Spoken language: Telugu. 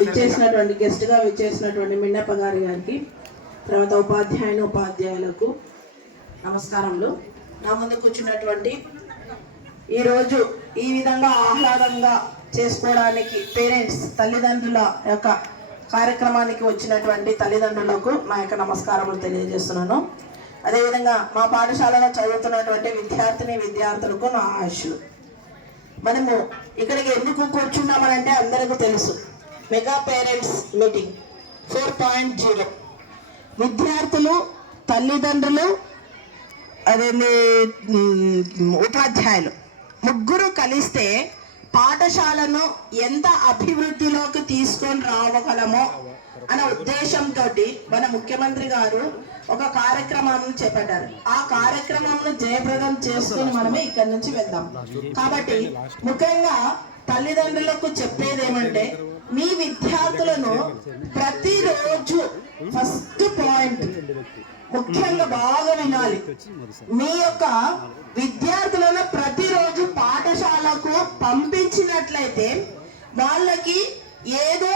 విచ్చేసినటువంటి గెస్ట్గా విచ్చేసినటువంటి మిన్నప్ప గారికి, తర్వాత ఉపాధ్యాయులకు నమస్కారములు. నా ముందు కూర్చున్నటువంటి ఈరోజు ఈ విధంగా ఆహ్లాదంగా చేసుకోవడానికి పేరెంట్స్ తల్లిదండ్రుల యొక్క కార్యక్రమానికి వచ్చినటువంటి తల్లిదండ్రులకు నా యొక్క నమస్కారములు తెలియజేస్తున్నాను. అదేవిధంగా మా పాఠశాలలో చదువుతున్నటువంటి విద్యార్థులకు నా ఆశలు. మనము ఇక్కడికి ఎందుకు కూర్చున్నామనంటే అందరికీ తెలుసు, మెగా పేరెంట్స్ మీటింగ్ 4.0. విద్యార్థులు, తల్లిదండ్రులు, అదేంటి ఉపాధ్యాయులు ముగ్గురు కలిస్తే పాఠశాలను ఎంత అభివృద్ధిలోకి తీసుకొని రావగలమో అనే ఉద్దేశంతో మన ముఖ్యమంత్రి గారు ఒక కార్యక్రమాన్ని చేపట్టారు. ఆ కార్యక్రమాన్ని జయప్రదం చేసుకుని మనమే ఇక్కడి నుంచి వెళ్దాం. కాబట్టి ముఖ్యంగా తల్లిదండ్రులకు చెప్పేది ఏమంటే, మీ విద్యార్థులను ప్రతిరోజు ఫస్ట్ పాయింట్ ముఖ్యంగా బాగా వినాలి. మీ యొక్క విద్యార్థులను ప్రతిరోజు పాఠశాలకు పంపించినట్లయితే వాళ్ళకి ఏదో